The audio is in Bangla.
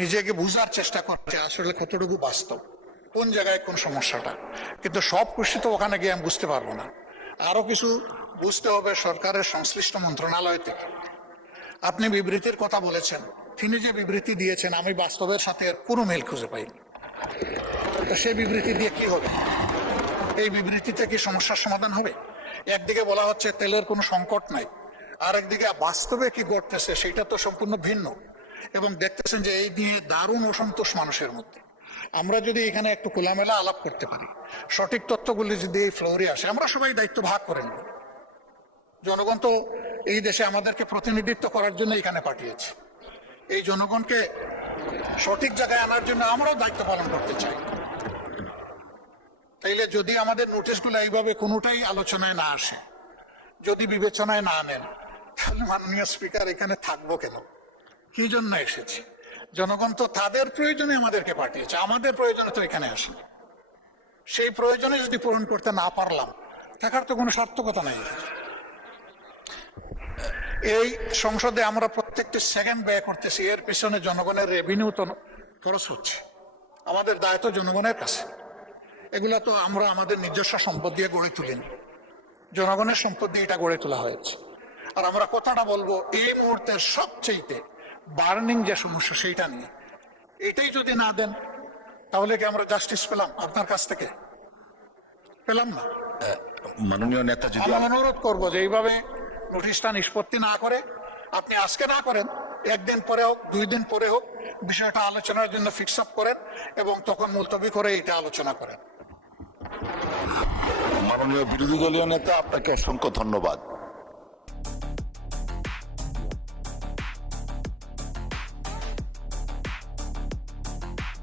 নিজেকে বুঝার চেষ্টা করছে আসলে কতটুকু বাস্তব, কোন জায়গায় কোন সমস্যাটা। কিন্তু সব কিছু তো ওখানে গিয়ে আমি বুঝতে পারবো না, আরো কিছু বুঝতে হবে সরকারের সংশ্লিষ্ট মন্ত্রণালয় থেকে। আপনি বিবৃতির কথা বলেছেন, তিনি যে বিবৃতি দিয়েছেন আমি বাস্তবের সাথে এর কোনো মিল খুঁজে পাইনি। তো সেই বিবৃতি দিয়ে কি হবে? এই বিবৃতিতে কি সমস্যার সমাধান হবে? একদিকে বলা হচ্ছে তেলের কোনো সংকট নাই, আর একদিকে বাস্তবে কি ঘটতেছে সেটা তো সম্পূর্ণ ভিন্ন। এবং দেখতেছেন যে এই নিয়ে দারুণ অসন্তোষ মানুষের মধ্যে। আমরা যদি এখানে একটু খোলামেলা আলাপ করতে পারি, সঠিক তথ্যগুলি যদি এই ফ্লোরে আসে, আমরা সবাই দায়িত্ব ভাগ করে নেব। জনগণ তো এই দেশে আমাদেরকে প্রতিনিধিত্ব করার জন্য এখানে পাঠিয়েছে। এই জনগণকে সঠিক জায়গায় আনার জন্য আমরাও দায়িত্ব পালন করতে চাই। তাইলে যদি আমাদের নোটিশগুলো এইভাবে কোনোটাই আলোচনায় না আসে, যদি বিবেচনায় না নেন, তাহলে মাননীয় স্পিকার এখানে থাকবো কেন? কি জন্য এসেছি? জনগণ তো তাদের প্রয়োজনে আমাদেরকে পাঠিয়েছে, আমাদের প্রয়োজনে তো এখানে আসেনি। সেই প্রয়োজনে যদি পূরণ করতে না পারলাম, থাকার তো কোনো সার্থকতা নাই। এই সংসদে আমরা প্রত্যেকটি সেকেন্ড ব্যয় করতেছি, এর পিছনে জনগণের রেভিনিউ তো খরচ হচ্ছে। আমাদের দায়িত্ব জনগণের কাছে। এগুলা তো আমরা আমাদের নিজস্ব সম্পদ দিয়ে গড়ে তুলিনি, জনগণের সম্পদ দিয়ে এটা গড়ে তোলা হয়েছে। আর আমরা কথাটা বলবো এই মুহূর্তের সবচেয়ে বার্নিং যে সমস্যা সেইটা নিয়ে। এটাই যদি না দেন, তাহলে কি আমরা জাস্টিস পেলাম আপনার কাছ থেকে? পেলাম না। মাননীয় নেতা, যদি আমি অনুরোধ করবো যে এইভাবে নোটিশটা নিষ্পত্তি না করে, আপনি আজকে না করেন, একদিন পরে হোক, 2 দিন পরে হোক, বিষয়টা আলোচনার জন্য ফিক্স আপ করেন এবং তখন মুলতবি করে এটা আলোচনা করেন। মাননীয় বিরোধী দলীয় নেতা, আপনাকে অসংখ্য ধন্যবাদ।